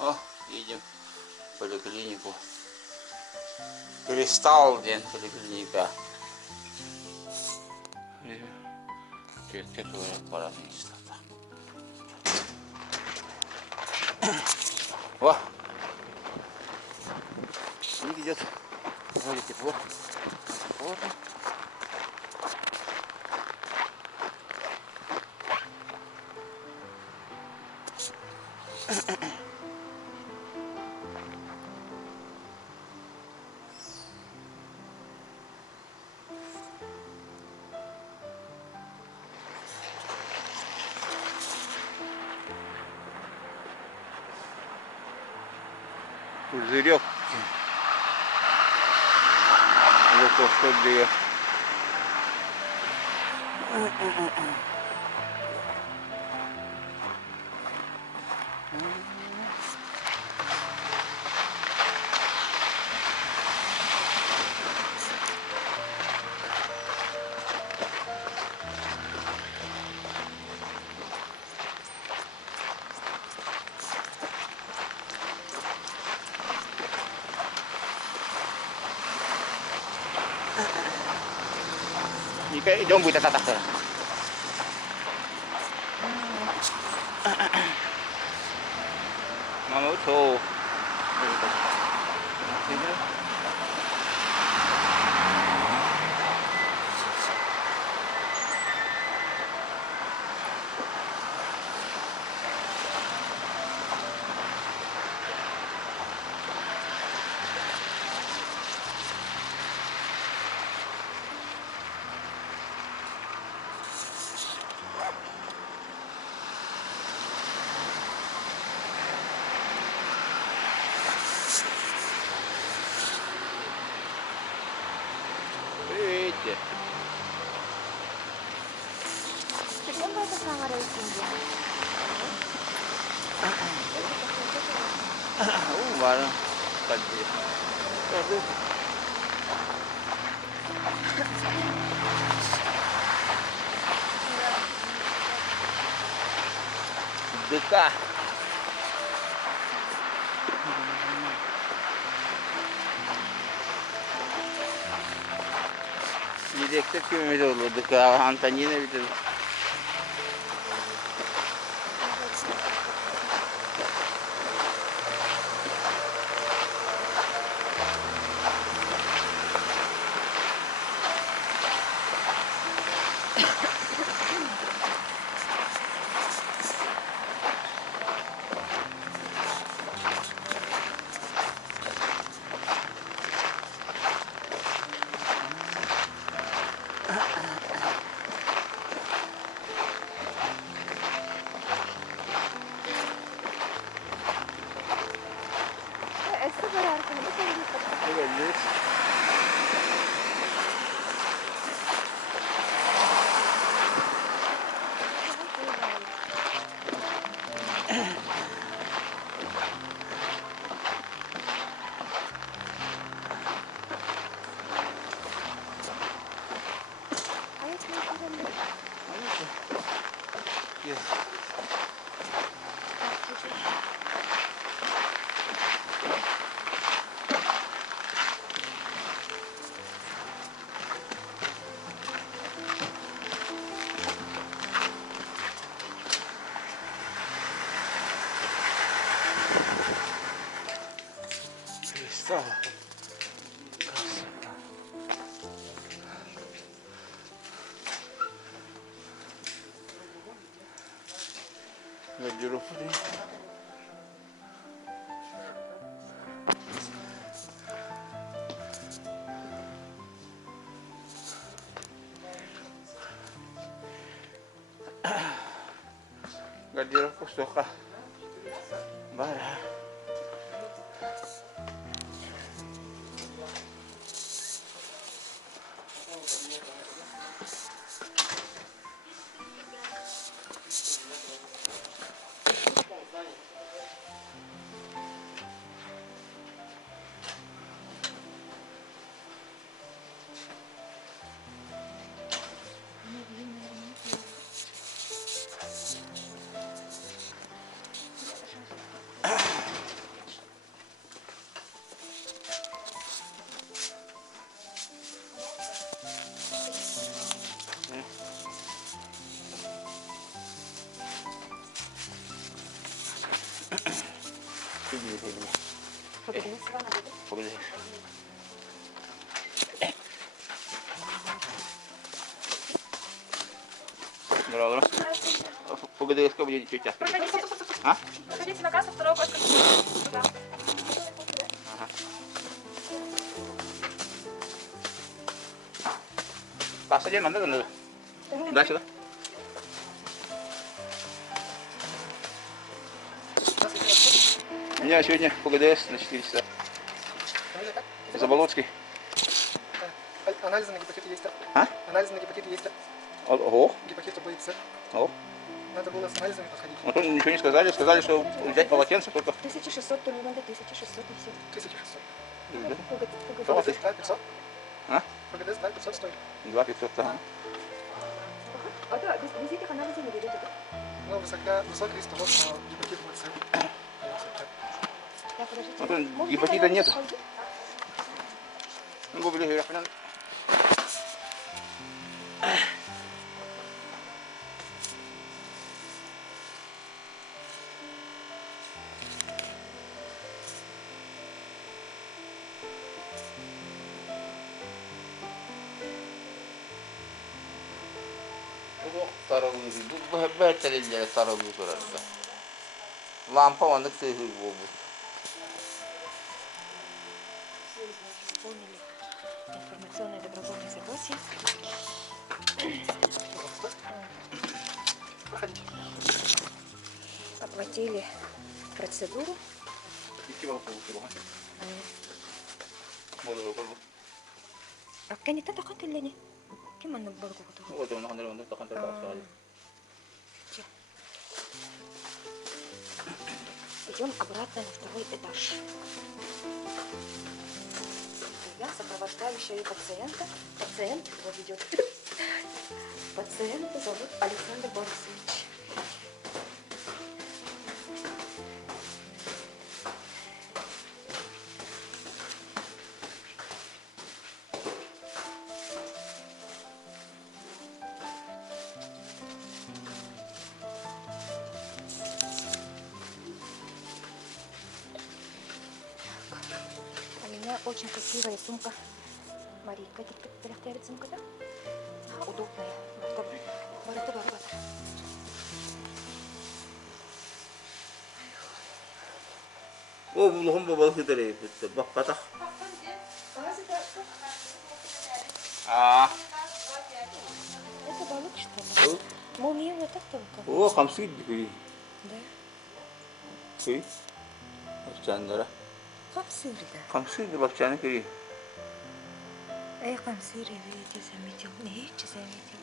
О, едем в поликлинику. Перестал день поликлиника. Kettuja paranista. Во! Снег идет. Вроде тепло. Вот. Пузырек. Вот то, что где. Идем будет атака. Мама ушел. Видите? Siapa itu sama racingnya? Mana tadi? Tadi. Dekat. Direkte köyümüzde olurduk. Antanina bitirdik. Evet. Перестало. Гардеробы. Гардеробку столько бара. Погоди. Здорово. Погоди, сколько будет тетя? А? Проходите на кассу, второго кошка. Ага. Касса где надо? Да, сюда. У меня сегодня ПГДС на 4 часа. Заболоцкий. Анализы на гепатит есть. А? Анализы на гепатит есть. Ого. Гепатит будет С. О. Надо было с анализами подходить. Ну тут ничего не сказали. Сказали, что взять полотенце только. 1600, то не надо 1600 и все. 1600. Да. Погоди. ПГДС 500. А? ПГДС 500 стоит. 2500, ага. А да, без этих анализов не берете, да? Ну, высокий риск того, что гепатит будет С. Да, подождите. Ну тут Может, гепатита это нет. пойдет? Ну, говорили, говорят, понятно. Bu bəhətlər elləri sarılıq durardı. Lampa onda sehir oldu. Все, значит, заполнили информационное добровольное согласие. Проходите. Оплатили процедуру. А كان يتدخل كلني كم أنا برضو كتبه. Вот он, он такой такой. Идем обратно на второй этаж. Я сопровождающая пациента. Пациент его ведет. Пациента зовут Александр Борисович. У меня очень красивая сумка. Марийка, это сумка, да? Удобная. O buluğun babalık gidelim. Bak patak. А, Это балык, что ли? Молния вот так только. о, хамsi gibi. Да. Şey. Bakcanlara. Как сырый, да. Hamsi de bakcanı kiri. Как сырый, видите, заметил. Видите, заметил.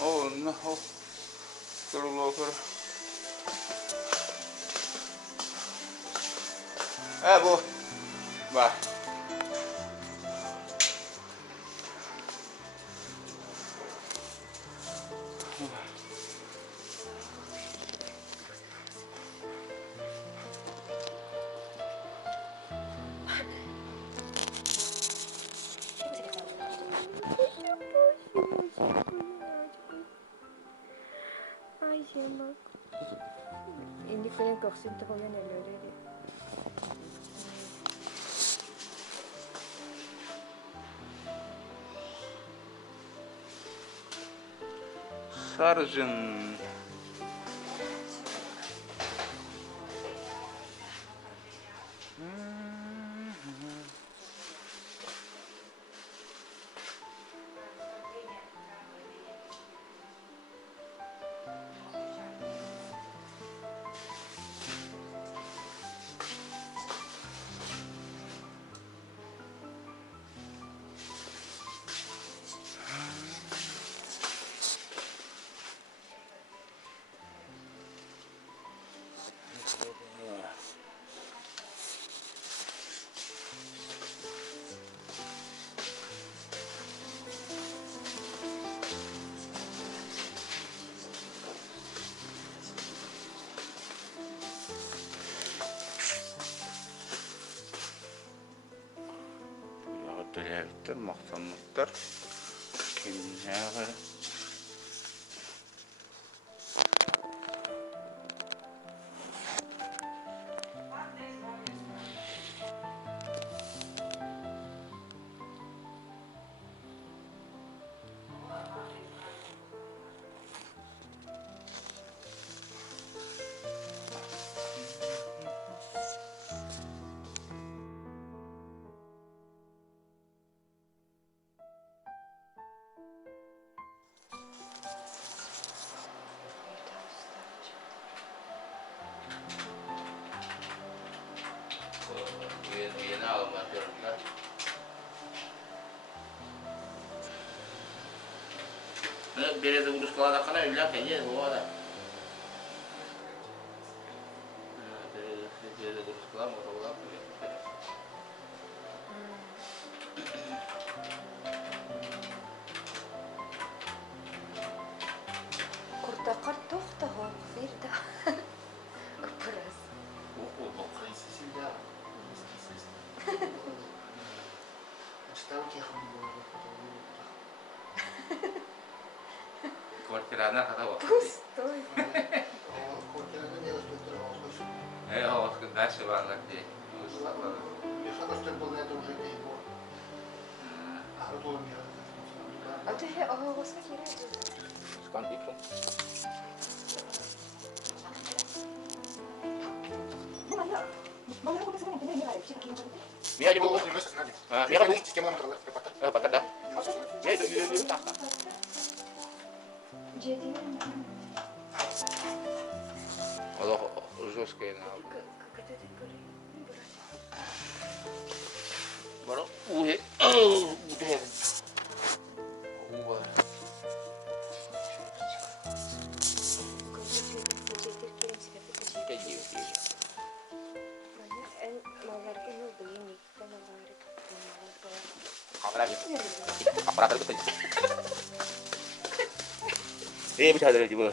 Oh, no. Kırıl o kır. Bu. Bak. Ay, yemek. Hindi ko yung kaksinto ko yan, already. Sarıcın. Şeriftir, maqsanlıqdır. Kimyağı. Yeni almak zorunda. Biri de urus kalada kana öyle kayıyor bu ada. Biri de urus kalada motorla. Kurta kart tohta hok virda. Kupras. Bu kayısı ya. Читал техом было. Kvartirana kadar bak. Пустой. Квартира не распределялась. O ders varlık diye. Механостер был на этом же дне его. А Артур мне А ты же голоса херает. Çıkan dikkat. Mia di buku. Mia kan Система нам продала. pakai dah. Ya itu tak. Jadi Allah usus kena. kata dia kering. Baru udah udah. Kayak gitu. Kamera gitu. Aparatur gitu. Bisa dari juga.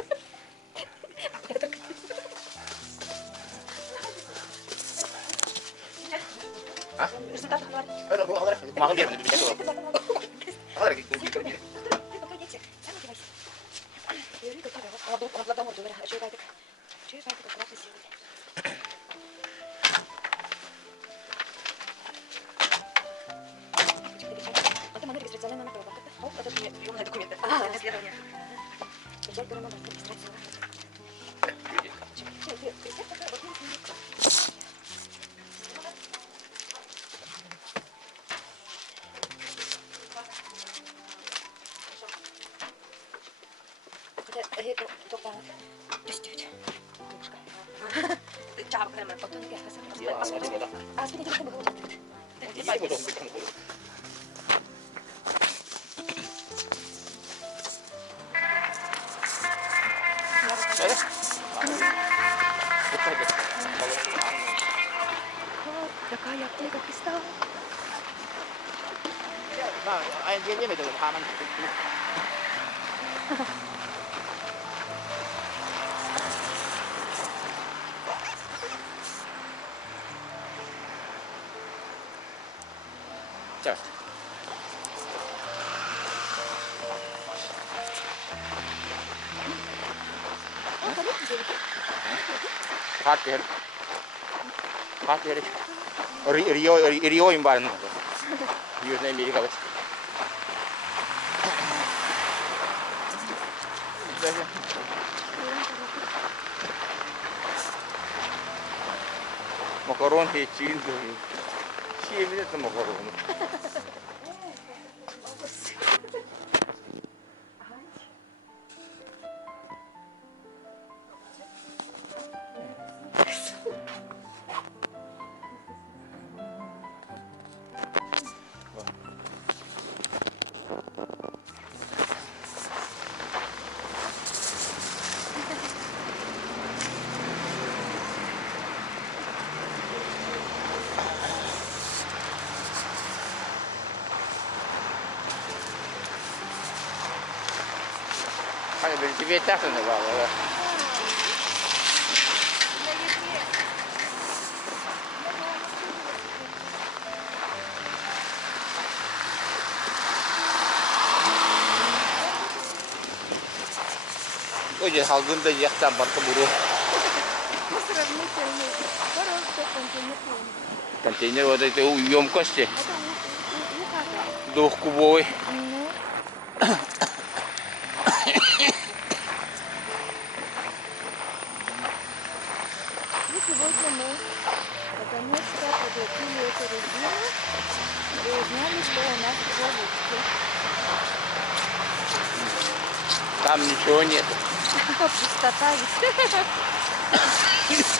Hah? Makan dia lebih jatuh. Apa lagi? Такая аптека пристала. Dia betul paman. Cak. Hati. Rio imbalan. Rio na Amerika ba? Макарон и чин. Чьи это макароны? Тебе так и называла. же халгында яхтан барка буру. Ну, сравнительно. Хорошо, контейнер. Контейнер вот это емкости. Это ухата. 2-кубовый. Ну. И сегодня мы наконец-то проглотили эту резину и узнали, что у нас в желудке. Там ничего нет. Пустота ведь.